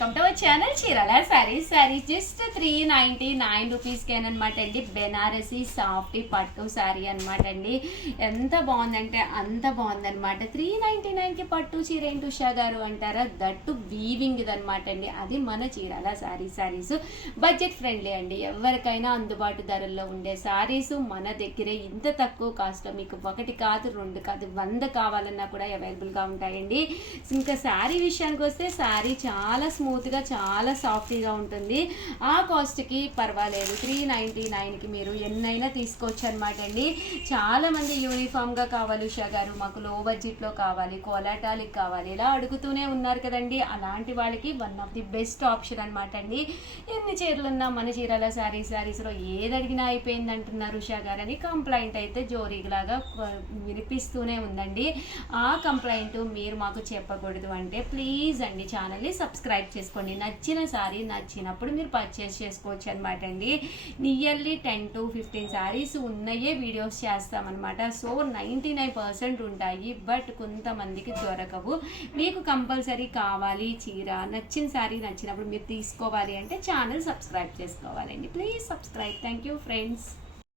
Welcome to our channel Chirala saris just 399 రూపీస్కి అనమాట అండి. బెనారసీ సాఫ్ట్ పట్టు సారీ అనమాట అండి. ఎంత బాగుందంటే అంత బాగుందనమాట. 399కి పట్టు చీర ఏంటి ఉషా గారు అంటారా? దట్టు వీవింగ్ ఇది అనమాట అండి. అది మన చీరాల సారీస్ బడ్జెట్ ఫ్రెండ్లీ అండి. ఎవరికైనా అందుబాటు ధరల్లో ఉండే సారీస్ మన దగ్గరే ఇంత తక్కువ కాస్ట్లో మీకు ఒకటి కాదు రెండు కాదు 100 కావాలన్నా కూడా అవైలబుల్గా ఉంటాయండి. ఇంకా శారీ విషయానికి వస్తే శారీ చాలా స్మూత్గా చాలా సాఫ్ట్గా ఉంటుంది. ఆ కాస్ట్కి పర్వాలేదు. 399కి మీరు ఎన్నైనా తీసుకోవచ్చు అనమాట అండి. చాలామంది యూనిఫామ్గా కావాలి ఉషా గారు, మాకు లో బడ్జెట్లో కావాలి, కోలాటాలకి కావాలి, ఇలా అడుగుతూనే ఉన్నారు కదండి. అలాంటి వాళ్ళకి one of the best option అనమాట అండి. ఎన్ని చీరలున్నా మన చీరాల సారీస్లో ఏది అడిగినా అయిపోయింది అంటున్నారు ఉషా గారు అని కంప్లైంట్ అయితే జోరీలాగా వినిపిస్తూనే ఉందండి. ఆ కంప్లైంట్ మీరు మాకు చెప్పకూడదు అంటే ప్లీజ్ అండి ఛానల్ని సబ్స్క్రైబ్ చేసుకోండి. నచ్చిన సారీ నచ్చినప్పుడు మీరు పర్చేస్ చేసుకోవచ్చు అనమాట అండి. నియర్లీ 10 to 15 సారీస్ ఉన్నాయే వీడియోస్ చేస్తామన్నమాట. సో 99% ఉంటాయి, బట్ కొంతమందికి దొరకవు. మీకు కంపల్సరీ కావాలి చీర, నచ్చిన సారీ నచ్చినప్పుడు మీరు తీసుకోవాలి అంటే ఛానల్ సబ్స్క్రైబ్ చేసుకోవాలండి. Please subscribe. Thank you friends.